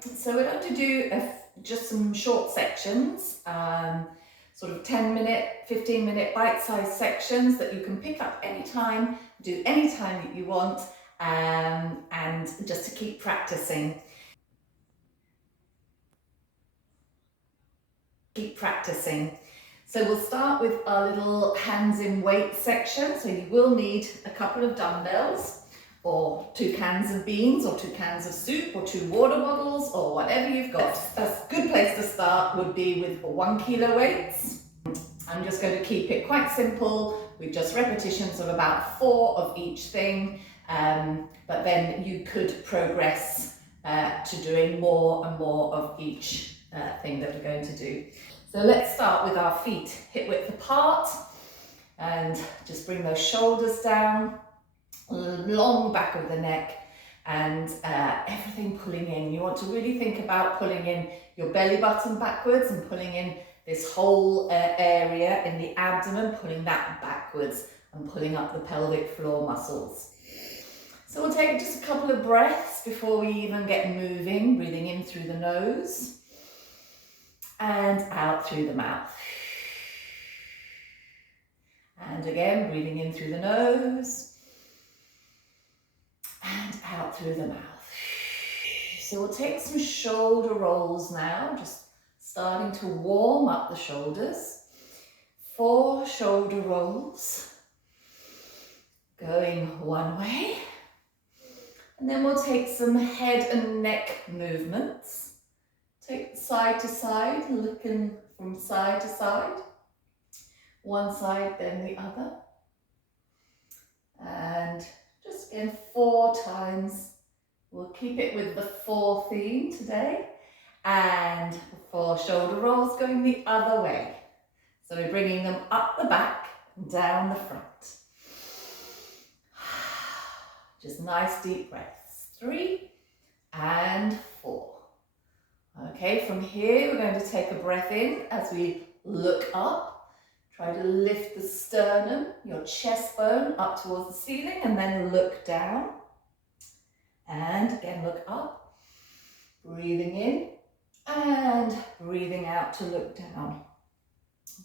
So we're going to do just some short sections, sort of 10-minute, 15-minute bite-sized sections that you can pick up anytime, do anytime that you want, and just to keep practicing. So we'll start with our little hands in weight section. So you will need a couple of dumbbells, or 2 cans of beans, or 2 cans of soup, or 2 water bottles, or whatever you've got. A good place to start would be with 1 kilo weights. I'm just going to keep it quite simple with just repetitions of about 4 of each thing, but then you could progress to doing more and more of each thing that we're going to do. So let's start with our feet hip width apart, and just bring those shoulders down, long back of the neck, and everything pulling in. You want to really think about pulling in your belly button backwards and pulling in this whole area in the abdomen, pulling that backwards and pulling up the pelvic floor muscles. So we'll take just a couple of breaths before we even get moving, breathing in through the nose and out through the mouth. And again, breathing in through the nose and out through the mouth. So we'll take some shoulder rolls now, just starting to warm up the shoulders. 4 shoulder rolls, going one way. And then we'll take some head and neck movements. Take side to side, looking from side to side. One side, then the other. And just again 4 times. We'll keep it with the 4 theme today. And 4 shoulder rolls going the other way. So we're bringing them up the back and down the front. Just nice deep breaths. 3 and 4. Okay, from here we're going to take a breath in as we look up. Try to lift the sternum, your chest bone up towards the ceiling, and then look down. And again, look up. Breathing in and breathing out to look down.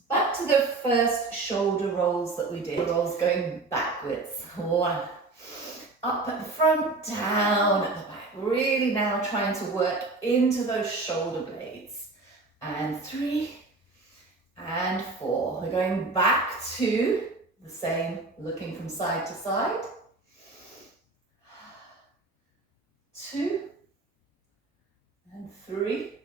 Back to the first shoulder rolls that we did. Rolls going backwards. 1. Up at the front, down at the back. Really now trying to work into those shoulder blades. And 3 and 4. We're going back to the same, looking from side to side. 2 and 3.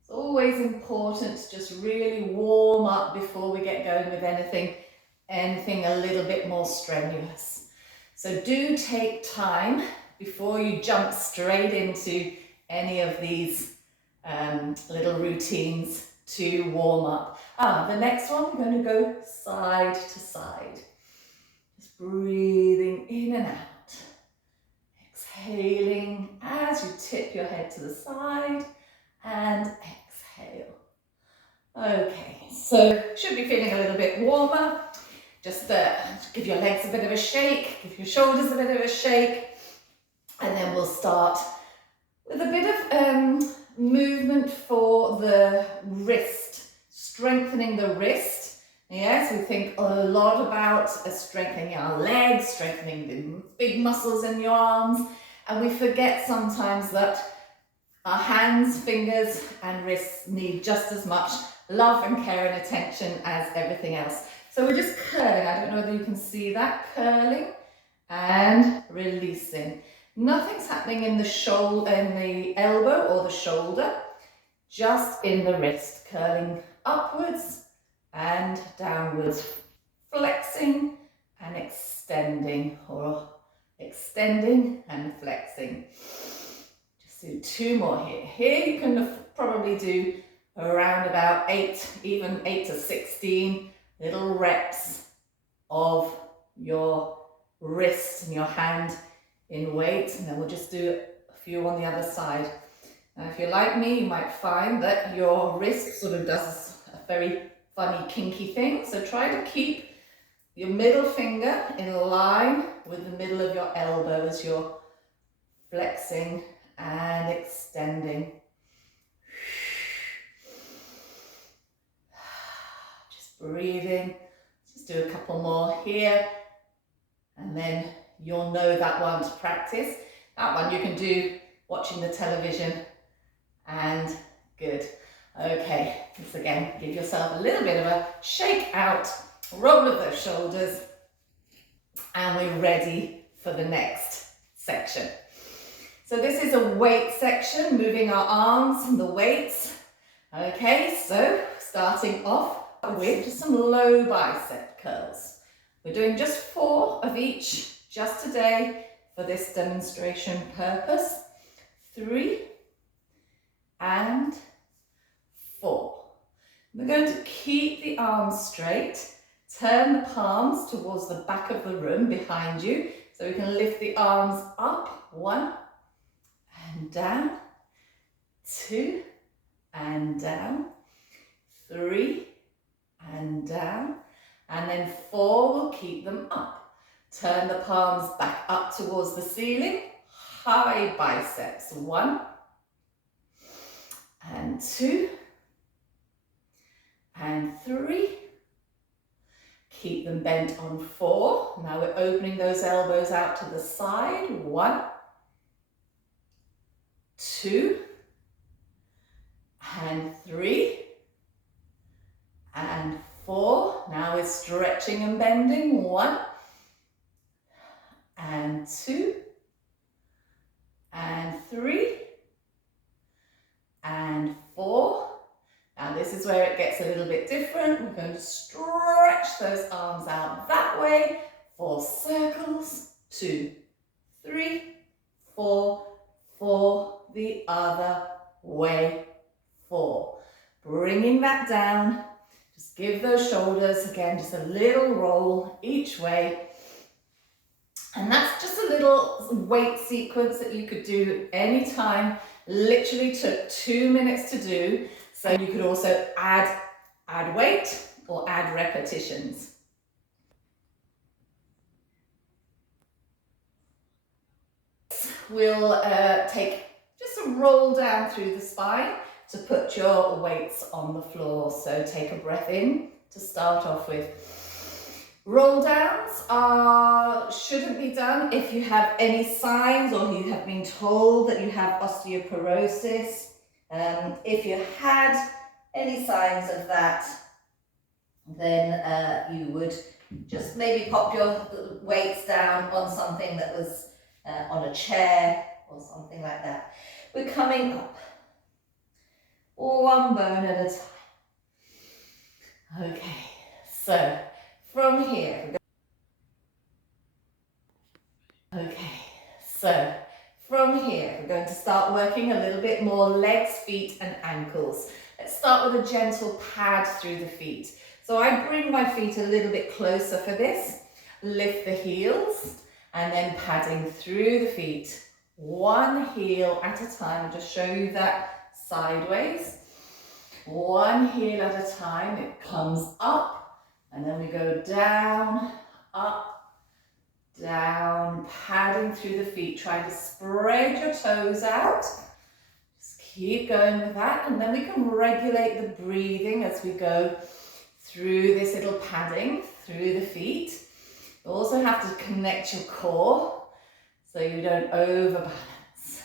It's always important to just really warm up before we get going with anything a little bit more strenuous. So do take time before you jump straight into any of these little routines to warm up. The next one, we're going to go side to side. Just breathing in and out. Exhaling as you tip your head to the side and exhale. Okay, so should be feeling a little bit warmer. Just give your legs a bit of a shake, give your shoulders a bit of a shake, and then we'll start with a bit of movement for the wrist, strengthening the wrist. Yes, we think a lot about strengthening our legs, strengthening the big muscles in your arms, and we forget sometimes that our hands, fingers and wrists need just as much love and care and attention as everything else. So we're just curling. I don't know whether you can see that, curling and releasing. Nothing's happening in the shoulder, in the elbow or the shoulder, just in the wrist, curling upwards and downwards, flexing and extending, or extending and flexing. Just do 2 more here. Here you can probably do around about 8, even 8 to 16 little reps of your wrist and your hand in weight, and then we'll just do a few on the other side. Now, if you're like me, you might find that your wrist sort of does a very funny, kinky thing. So try to keep your middle finger in line with the middle of your elbow as you're flexing and extending. Just breathing. Just do a couple more here, and then you'll know that one to practice. That one you can do watching the television, and good. Okay, once again, give yourself a little bit of a shake out, roll of those shoulders, and we're ready for the next section. So this is a weight section, moving our arms and the weights. Okay, so starting off with just some low bicep curls. We're doing just 4 of each just today for this demonstration purpose. 3 and 4. We're going to keep the arms straight, turn the palms towards the back of the room behind you, so we can lift the arms up, 1 and down, 2 and down, 3 and down, and then 4, we'll keep them up. Turn the palms back up towards the ceiling, high biceps, 1 and 2 and 3. Keep them bent on 4. Now we're opening those elbows out to the side, 1, 2 and 3 and 4. Now we're stretching and bending, 1 and 2 and 3 and 4. Now this is where it gets a little bit different. We're going to stretch those arms out that way, 4 circles, 2, 3, 4, 4, the other way, 4. Bringing that down, just give those shoulders, again, just a little roll each way. And that's just a little weight sequence that you could do anytime. Literally took 2 minutes to do. So you could also add weight or add repetitions. We'll take just a roll down through the spine to put your weights on the floor. So take a breath in to start off with. Roll downs shouldn't be done if you have any signs or you have been told that you have osteoporosis. If you had any signs of that, then you would just maybe pop your weights down on something that was on a chair or something like that. We're coming up, 1 bone at a time. Okay, so from here, we're going to start working a little bit more legs, feet and ankles. Let's start with a gentle pad through the feet. So I bring my feet a little bit closer for this, lift the heels and then padding through the feet. 1 heel at a time. I'll just show you that sideways. 1 heel at a time. It comes up and then we go down, up, down, padding through the feet. Try to spread your toes out. Just keep going with that, and then we can regulate the breathing as we go through this little padding through the feet. You also have to connect your core so you don't overbalance.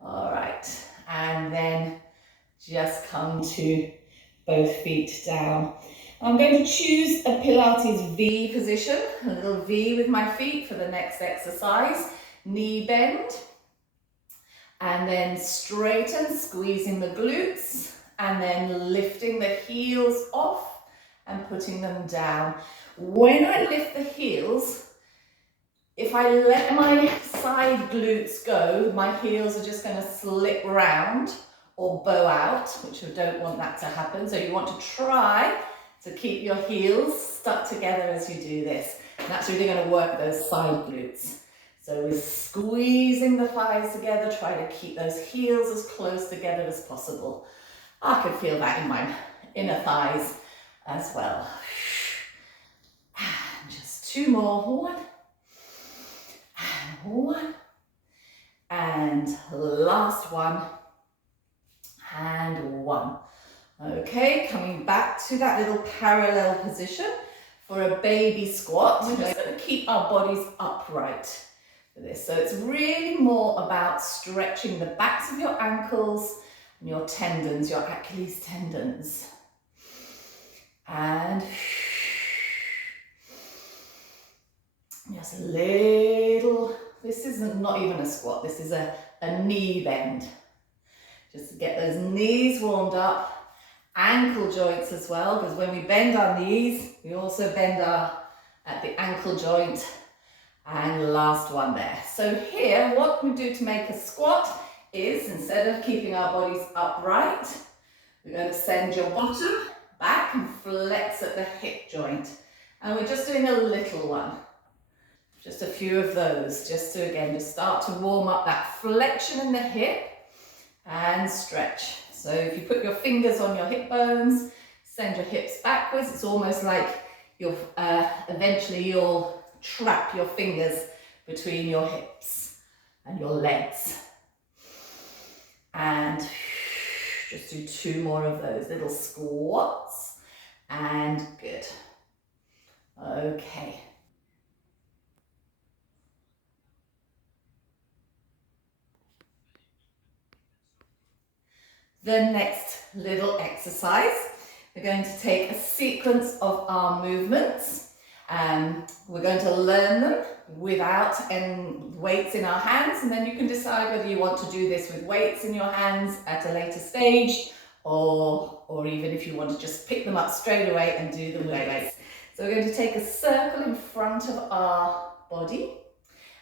All right, and then just come to both feet down. I'm going to choose a Pilates V position, a little V with my feet for the next exercise. Knee bend, and then straighten, squeezing the glutes, and then lifting the heels off and putting them down. When I lift the heels, if I let my side glutes go, my heels are just going to slip round or bow out, which I don't want that to happen. So you want to try to keep your heels stuck together as you do this. And that's really going to work those side glutes. So we're squeezing the thighs together, try to keep those heels as close together as possible. I can feel that in my inner thighs as well. And just 2 more. 1, and 1, and last one, and one. Okay, coming back to that little parallel position for a baby squat. We're just going to keep our bodies upright for this. So it's really more about stretching the backs of your ankles and your tendons, your Achilles tendons. And just a little, this isn't not even a squat, this is a knee bend. Just to get those knees warmed up. Ankle joints as well, because when we bend our knees, we also bend at the ankle joint. And last one there. So here, what we do to make a squat is, instead of keeping our bodies upright, we're going to send your bottom back and flex at the hip joint. And we're just doing a little one. Just a few of those, just to, again, just start to warm up that flexion in the hip and stretch. So if you put your fingers on your hip bones, send your hips backwards, it's almost like you'll eventually you'll trap your fingers between your hips and your legs. And just do two more of those little squats, and good. Okay. The next little exercise, we're going to take a sequence of arm movements. We're going to learn them without weights in our hands, and then you can decide whether you want to do this with weights in your hands at a later stage, or even if you want to just pick them up straight away and do them with weights. So we're going to take a circle in front of our body,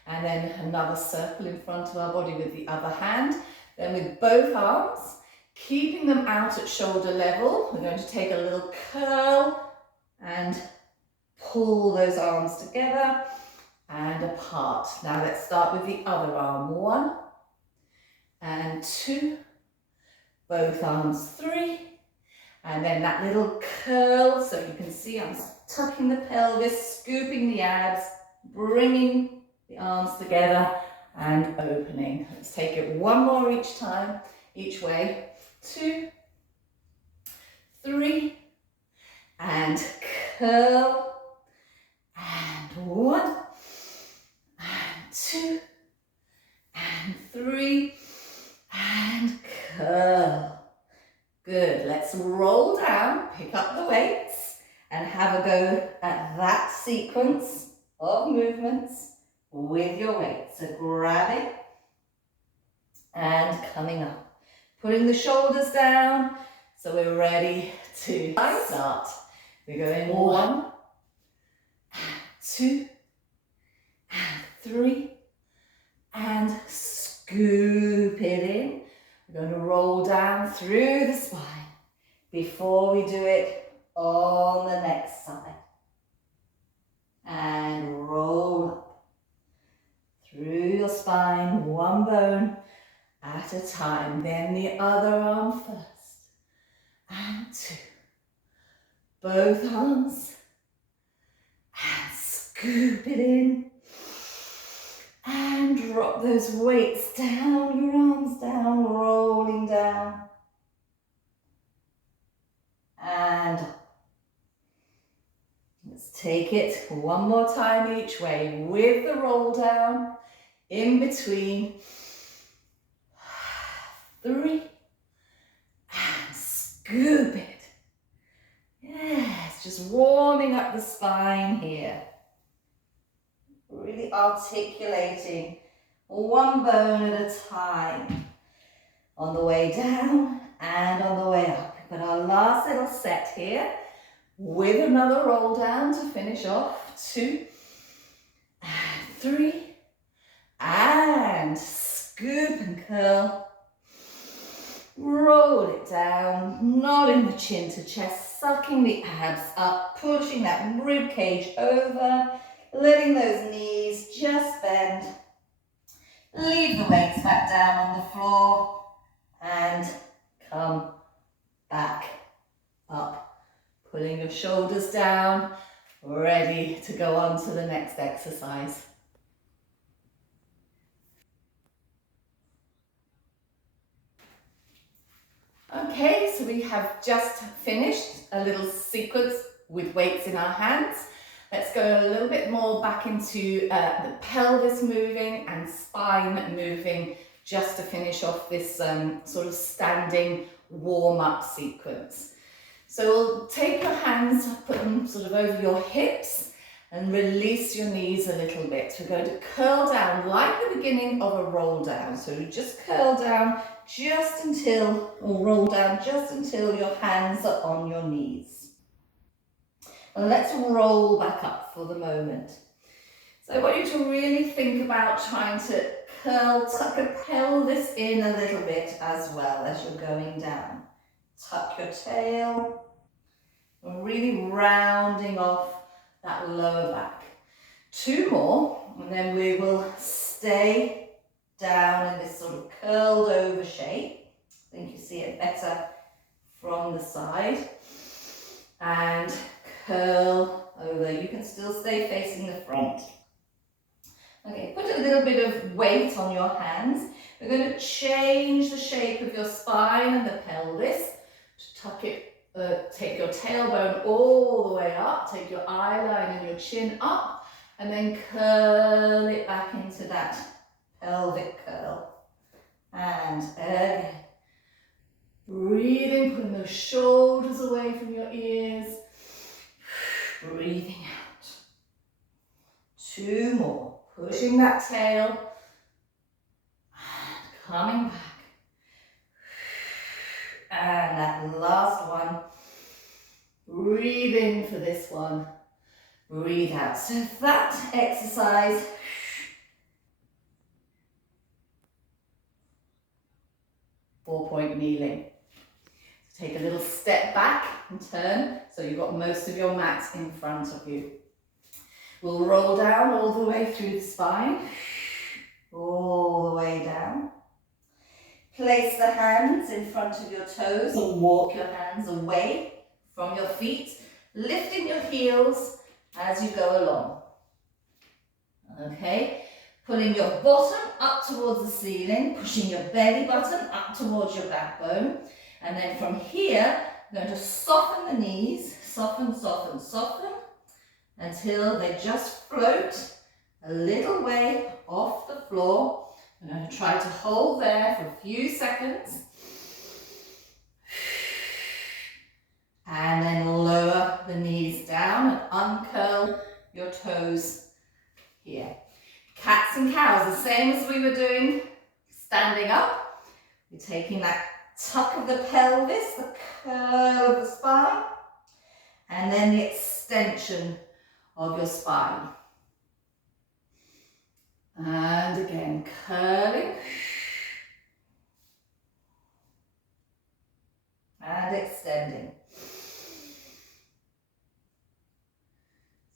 and then another circle in front of our body with the other hand. Then with both arms, keeping them out at shoulder level, we're going to take a little curl and pull those arms together and apart. Now let's start with the other arm. 1 and 2, both arms 3, and then that little curl, so you can see I'm tucking the pelvis, scooping the abs, bringing the arms together and opening. Let's take it one more each time, each way. 2, 3, and curl, and 1, and 2, and 3, and curl. Good, let's roll down, pick up the weights, and have a go at that sequence of movements with your weights. So grabbing and coming up. Putting the shoulders down, so we're ready to start. We're going 1, 2, and 3, and scoop it in. We're going to roll down through the spine before we do it on the next side. And roll up through your spine, one bone at a time, then the other arm first, and 2, both arms, and scoop it in, and drop those weights down, your arms down, rolling down, and let's take it one more time each way with the roll down, in between, 3, and scoop it. Yes, just warming up the spine here. Really articulating one bone at a time. On the way down and on the way up. We've got our last little set here with another roll down to finish off. 2, and 3, and scoop and curl. Roll it down, nodding the chin to chest, sucking the abs up, pushing that rib cage over, letting those knees just bend. Leave the weights back down on the floor and come back up. Pulling your shoulders down, ready to go on to the next exercise. Okay, so we have just finished a little sequence with weights in our hands. Let's go a little bit more back into the pelvis moving and spine moving, just to finish off this sort of standing warm-up sequence. So we'll take your hands, put them sort of over your hips and release your knees a little bit. We're going to curl down like the beginning of a roll down. So you just curl down just until, or roll down just until your hands are on your knees. And let's roll back up for the moment. So I want you to really think about trying to tuck your pelvis in a little bit as well as you're going down. Tuck your tail, and really rounding off that lower back. 2 more, and then we will stay down in this sort of curled over shape. I think you see it better from the side. And curl over. You can still stay facing the front. Okay, put a little bit of weight on your hands. We're going to change the shape of your spine and the pelvis. Tuck it, take your tailbone all the way up, take your eye line and your chin up, and then curl it back into that pelvic curl. And again, breathing, pulling those shoulders away from your ears, breathing out. 2 more, pushing that tail, and coming back. And that last one, breathe in for this one, breathe out. So that exercise, 4-point kneeling. Take a little step back and turn, so you've got most of your mat in front of you. We'll roll down all the way through the spine, all the way down. Place the hands in front of your toes and walk your hands away from your feet, lifting your heels as you go along. Okay, pulling your bottom up towards the ceiling, pushing your belly button up towards your backbone. And then from here, I'm going to soften the knees, soften, soften, soften, until they just float a little way off the floor. I'm going to try to hold there for a few seconds. And then lower the knees down and uncurl your toes here. Cats and cows, the same as we were doing standing up. We're taking that tuck of the pelvis, the curl of the spine, and then the extension of your spine. And again, curling and extending.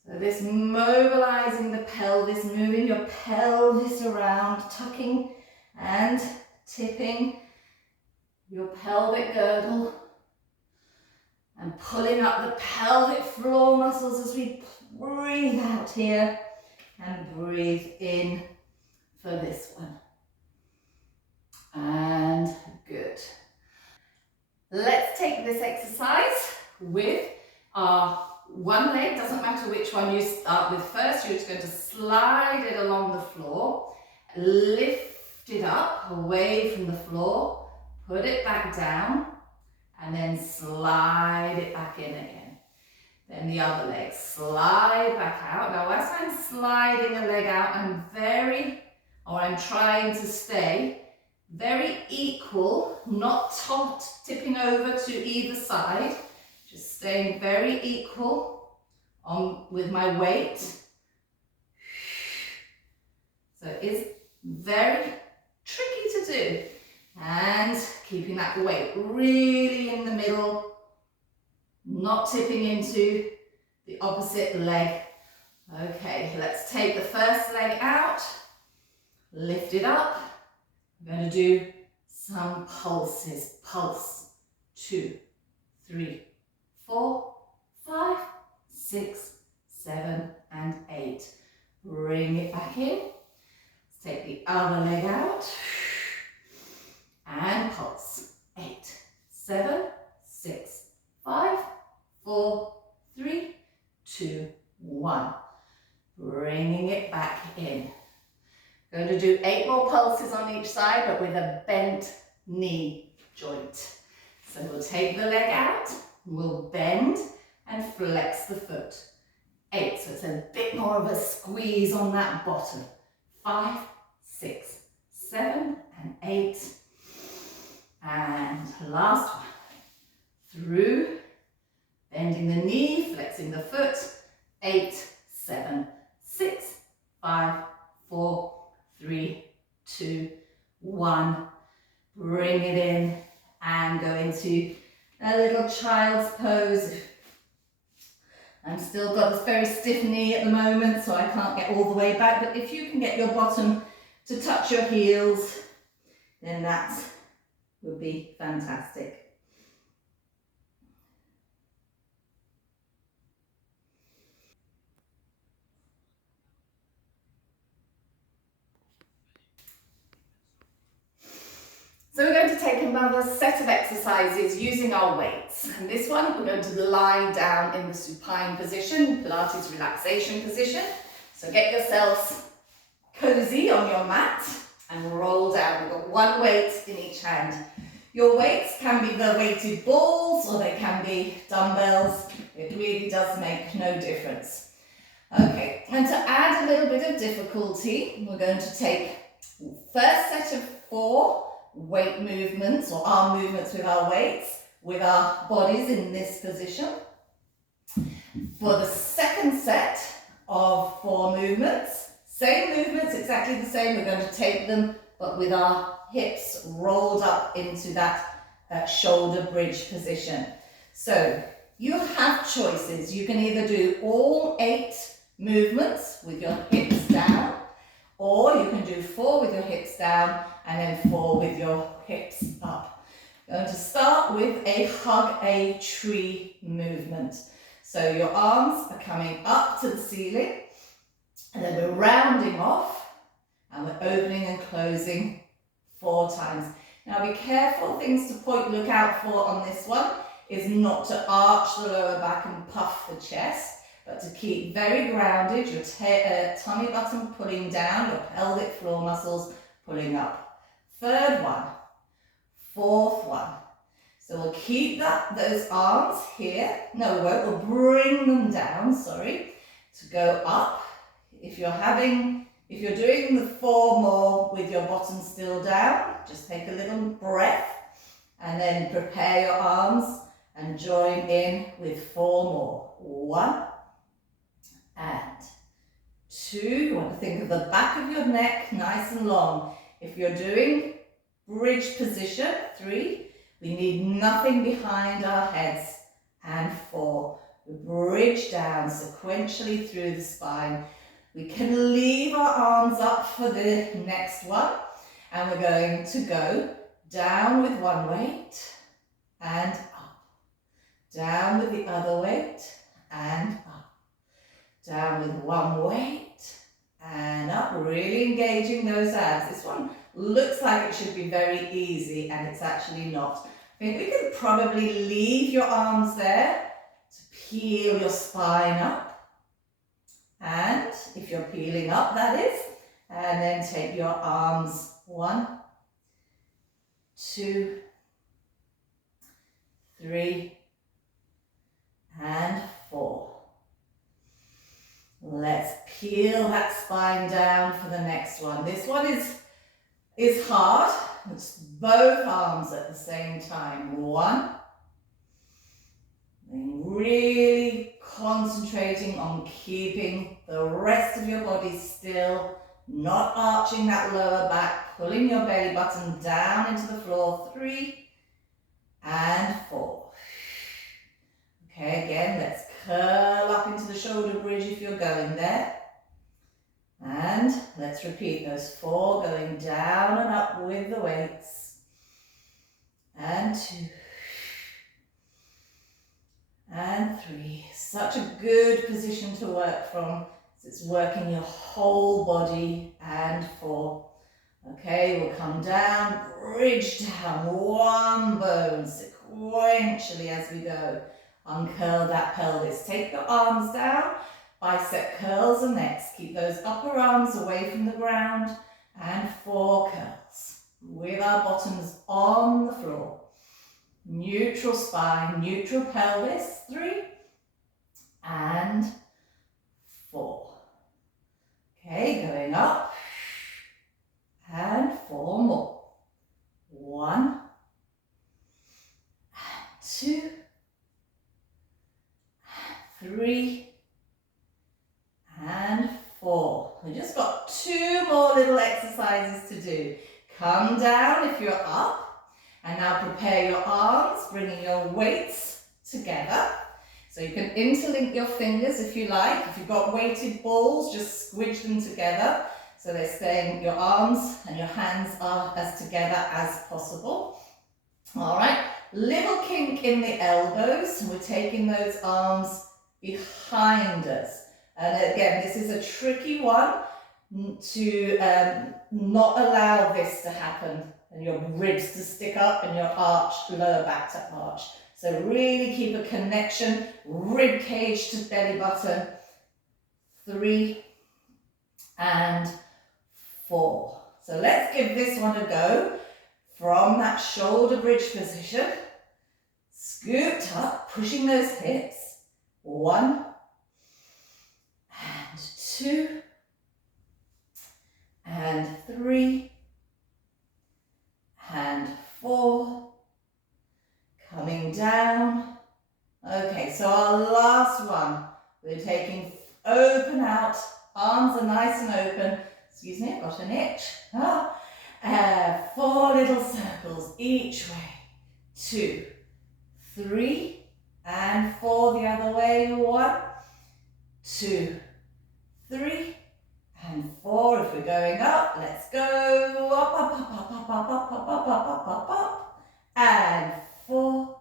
So this mobilizing the pelvis, moving your pelvis around, tucking and tipping your pelvic girdle and pulling up the pelvic floor muscles as we breathe out here and breathe in for this one. And good. Let's take this exercise with our one leg. Doesn't matter which one you start with first. You're just going to slide it along the floor, lift it up away from the floor, put it back down, and then slide it back in again. Then the other leg, slide back out. Now as I'm sliding a leg out, I'm trying to stay very equal, not tipping over to either side, just staying very equal with my weight. So it is very tricky to do. And keeping that weight really in the middle, not tipping into the opposite leg. Okay, let's take the first leg out, lift it up. I'm going to do some pulses. Pulse, 2, 3, 4, 5, 6, 7, and 8. Bring it back in. Let's take the other leg out. And pulse. 8, 7, 6, 5, 4, 3, 2, 1. Bringing it back in. Going to do 8 more pulses on each side, but with a bent knee joint. So we'll take the leg out, we'll bend and flex the foot. 8, so it's a bit more of a squeeze on that bottom. 5, 6, 7, and 8. And last one. Through, bending the knee, flexing the foot. 8, 7, 6, 5, 4, 3, 2, 1. Bring it in and go into a little child's pose. I'm still got this very stiff knee at the moment, so I can't get all the way back, but if you can get your bottom to touch your heels, then that would be fantastic. So we're going to take another set of exercises using our weights. And this one, we're going to lie down in the supine position, Pilates relaxation position. So get yourselves cozy on your mat and roll down. We've got one weight in each hand. Your weights can be the weighted balls or they can be dumbbells. It really does make no difference. Okay, and to add a little bit of difficulty, we're going to take first set of 4 weight movements or arm movements with our weights, with our bodies in this position. For the second set of 4 movements, same movements, exactly the same, we're going to take them, but with our hips rolled up into that shoulder bridge position. So you have choices. You can either do all 8 movements with your hips down, or you can do 4 with your hips down and then 4 with your hips up. I'm going to start with a hug a tree movement. So your arms are coming up to the ceiling and then we're rounding off and we're opening and closing 4 times. Now be careful, things to look out for on this one is not to arch the lower back and puff the chest, but to keep very grounded, your tummy button pulling down, your pelvic floor muscles pulling up. 3rd one, 4th one. So we'll keep those arms here. No, we won't. We'll bring them down, to go up. If you're doing the 4 more with your bottom still down, just take a little breath and then prepare your arms and join in with 4 more. 1 and 2. You want to think of the back of your neck nice and long. If you're doing bridge position, 3, we need nothing behind our heads, and 4. We bridge down sequentially through the spine. We can leave our arms up for the next one, and we're going to go down with one weight and up. Down with the other weight and up. Down with one weight and up, really engaging those abs. This one looks like it should be very easy and it's actually not. I think we could probably leave your arms there to peel your spine up. And if you're peeling up, that is, and then take your arms 1, 2, 3, and 4. Let's peel that spine down for the next one. This one is hard. It's both arms at the same time. 1. And really concentrating on keeping the rest of your body still, not arching that lower back, pulling your belly button down into the floor. 3 and 4. Okay, again, let's curl up into the shoulder bridge if you're going there. And let's repeat those 4, going down and up with the weights. And 2. And 3. Such a good position to work from. It's working your whole body. And 4. Okay, we'll come down, bridge down, one bone, sequentially sequentially as we go. Uncurl that pelvis. Take your arms down. Bicep curls are next. Keep those upper arms away from the ground. And 4 curls. With our bottoms on the floor. Neutral spine, neutral pelvis. 3 and 4. Okay, going up. And 4 more. 1 and 2 and 3 and 4. We just got 2 more little exercises to do. Come down if you're up, and now prepare your arms, bringing your weights together. So you can interlink your fingers if you like. If you've got weighted balls, just squidge them together so they're staying, your arms and your hands are as together as possible. All right, little kink in the elbows. We're taking those arms behind us. And again, this is a tricky one to not allow this to happen and your ribs to stick up and your lower back to arch. So really keep a connection, rib cage to belly button. 3 and 4. So let's give this one a go. From that shoulder bridge position, scooped up, pushing those hips. 1 and 2 and 3 and 4. Coming down. Okay, so our last one, we're taking open out, arms are nice and open. Excuse me, I've got an itch. 4 little circles each way. 2, 3, and 4 the other way. 1, 2, 3, and 4. If we're going up, let's go. Up, up, up, up, up, up, up, up, up, up, up, up. And 4,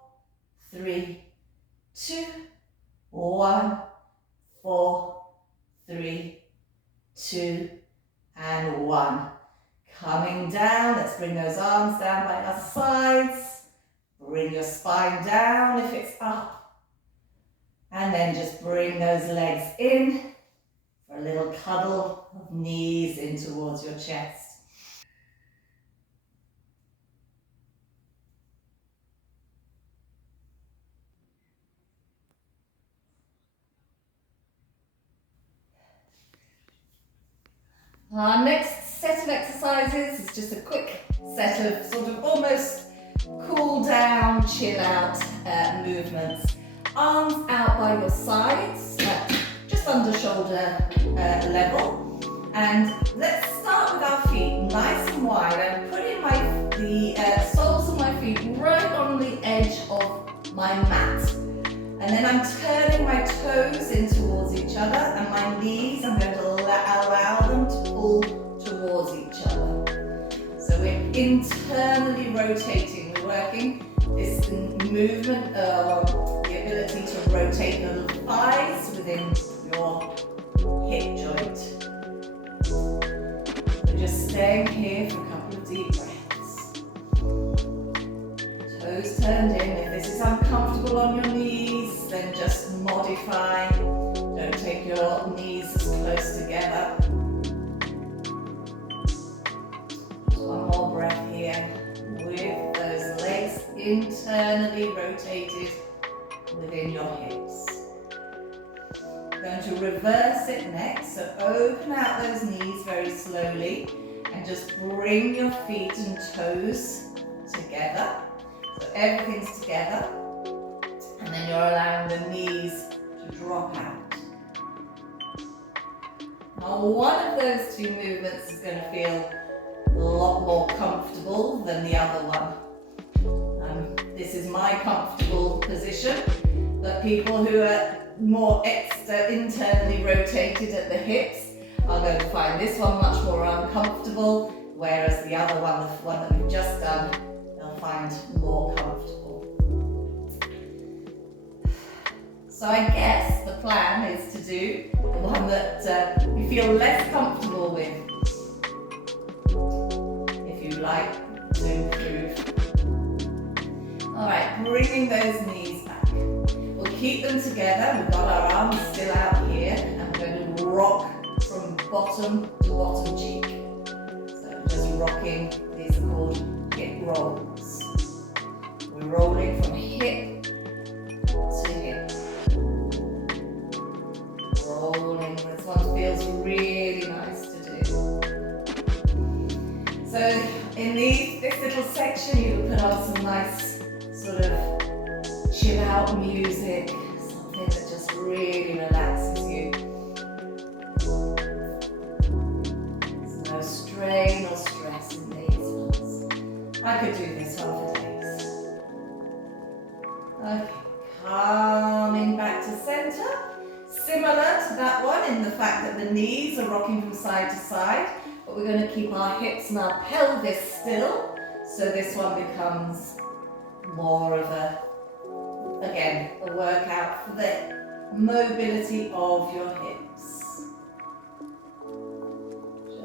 3, 2, 1, 4, 3, 2, and 1. Coming down, let's bring those arms down by our sides. Bring your spine down if it's up. And then just bring those legs in for a little cuddle of knees in towards your chest. Our next set of exercises is just a quick set of sort of almost cool down, chill out movements. Arms out by your sides, just under shoulder level. And let's start with our feet nice and wide. I'm putting the soles of my feet right on the edge of my mat. And then I'm turning my toes in towards each other, and my knees, I'm going to allow them to pull towards each other. So we're internally rotating. We're working this movement, the ability to rotate the thighs within your hip joint. So just staying here for a couple of deep breaths. Toes turned in. If this is uncomfortable on your knees, then just modify. Don't take your knees as close together. Just one more breath here with those legs internally rotated within your hips. Going to reverse it next, so open out those knees very slowly and just bring your feet and toes together. So everything's together, and then you're allowing the knees to drop out. Now one of those two movements is going to feel a lot more comfortable than the other one. This is my comfortable position, but people who are more internally rotated at the hips are going to find this one much more uncomfortable, whereas the other one, the one that we've just done, they'll find more comfortable. So I guess the plan is to do the one that you feel less comfortable with, if you'd like to improve. Alright, bring turn. We've got our arms still out here, and we're going to rock from bottom to bottom cheek. So just rocking, these are called hip rolls. We're rolling from hip to hip. Rolling, this one feels really nice to do. So in this little section you can put on some nice sort of chill out music, something that just really relaxes you. There's no strain or stress in these ones. I could do this one for days. Okay, coming back to center. Similar to that one in the fact that the knees are rocking from side to side, but we're going to keep our hips and our pelvis still. So this one becomes more of a, again, a workout for the mobility of your hips.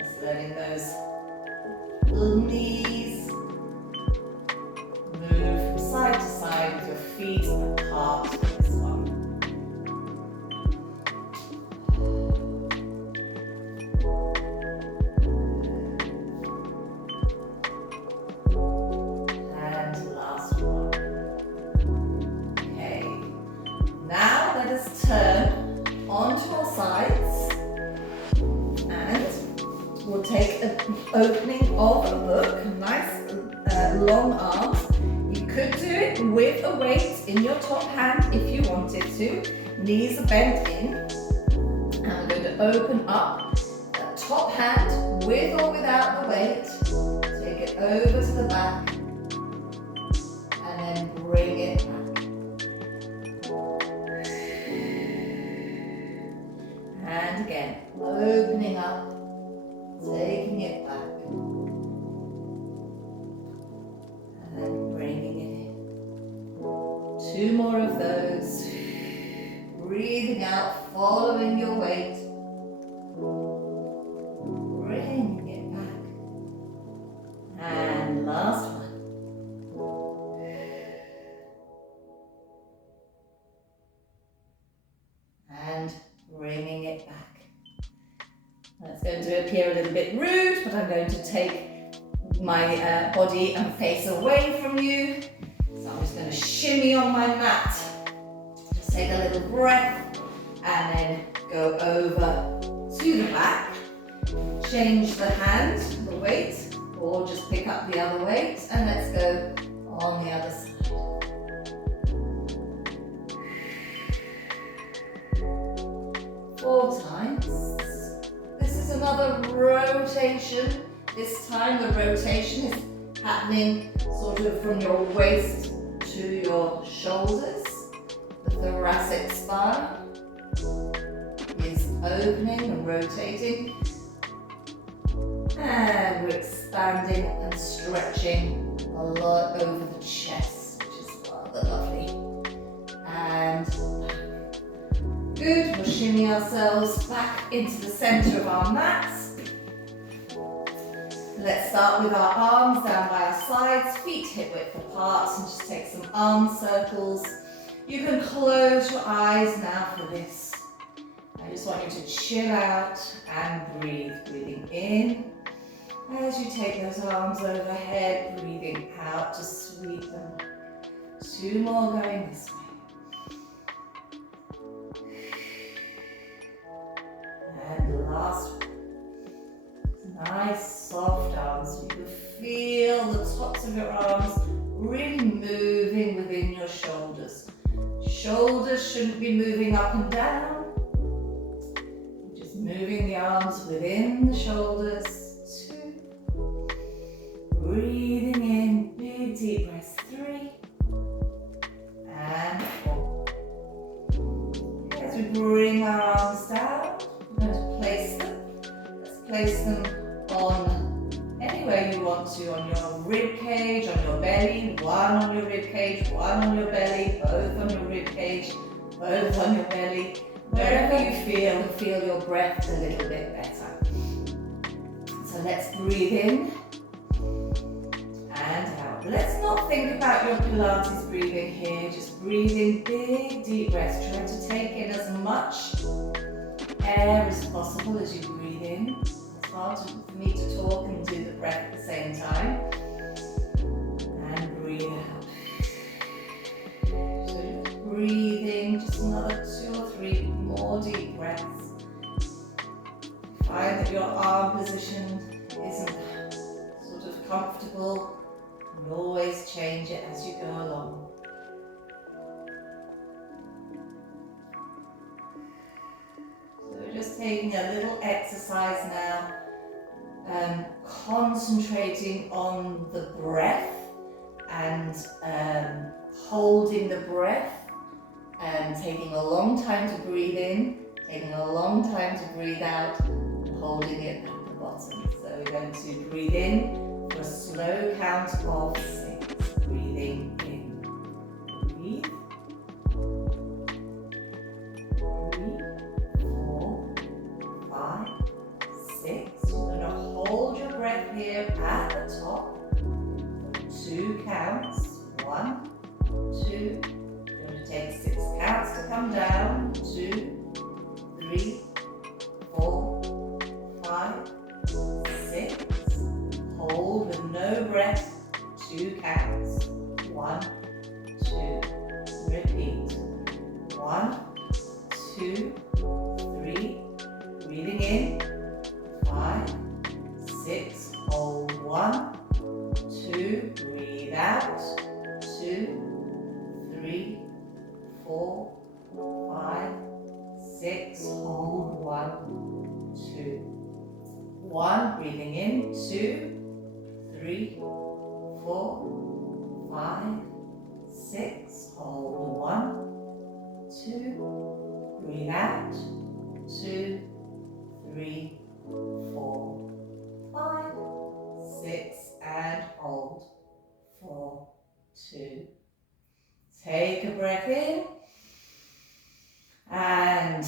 Just letting those little knees move from side to side with your feet apart for this one. And last one. Okay. Now let us turn onto our sides and we'll take an opening of a book, nice long arms. You could do it with a weight in your top hand if you wanted to. Knees are bent in. And we're going to open up that top hand with or without the weight. Take it over to the back and then bring it back. And again, opening up, taking it back. And then bringing it in. 2 more of those. Breathing out, following your weight. Bringing it back. And last one. And bringing it back. That's going to appear a little bit rude, but I'm going to take my body and face away from you. So I'm just going to shimmy on my mat. Just take a little breath and then go over to the back. Change the hand, the weight, or just pick up the other weight and let's go on the other side. Four times. This is another rotation. This time the rotation is happening sort of from your waist to your shoulders. The thoracic spine is opening and rotating. And we're expanding and stretching a lot over the chest, which is rather lovely. And good, we'll shimmy ourselves back into the center of our mats. Let's start with our arms down by our sides, feet hip width apart, and just take some arm circles. You can close your eyes now for this. I just want you to chill out and breathe. Breathing in as you take those arms overhead, breathing out to sweep them. 2 more going this way. And last one. Nice soft arms. You can feel the tops of your arms really moving within your shoulders. Shoulders shouldn't be moving up and down. Just moving the arms within the shoulders. 2. Breathing in, big deep breaths. 3. And 4. As we bring our arms down, we're going to place them. Let's place them on anywhere you want to, on your rib cage, on your belly, one on your rib cage, one on your belly, both on your rib cage, both on your belly. Wherever you feel your breath a little bit better. So let's breathe in and out. let's not think about your Pilates breathing here, just breathing big deep breaths. Try to take in as much air as possible as you breathe in. It's hard for me to talk and do the breath at the same time. And breathe out. So just breathing, just another 2 or 3 more deep breaths. Find that your arm position isn't sort of comfortable. And always change it as you go along. So we're just taking a little exercise now, concentrating on the breath and holding the breath and taking a long time to breathe in, taking a long time to breathe out, and holding it at the bottom. So we're going to breathe in for a slow count of 6. Breathing in. Breathe. 3, 4, 5, 6. You're going to hold your breath here at the top for 2 counts. 1, 2. You're going to take 6 counts to come down. 2, 3, 4, 5, 6. Hold with no breath. 2 counts. 1, 2. Repeat. 1, 2, 3. Breathing in. 5, 6. Hold. 1, 2. Breathe out. 2, 3, 4, 5, 6. Hold. 1, 2. 1. Breathing in. 2, 3, 4, 5, 6. Hold. 1, 2. Breathe out. 2, 3, 4, 5, 6. And hold. 4, 2. Take a breath in and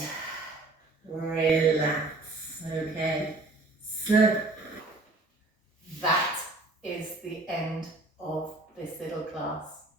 relax. Okay. So that is the end of this little class.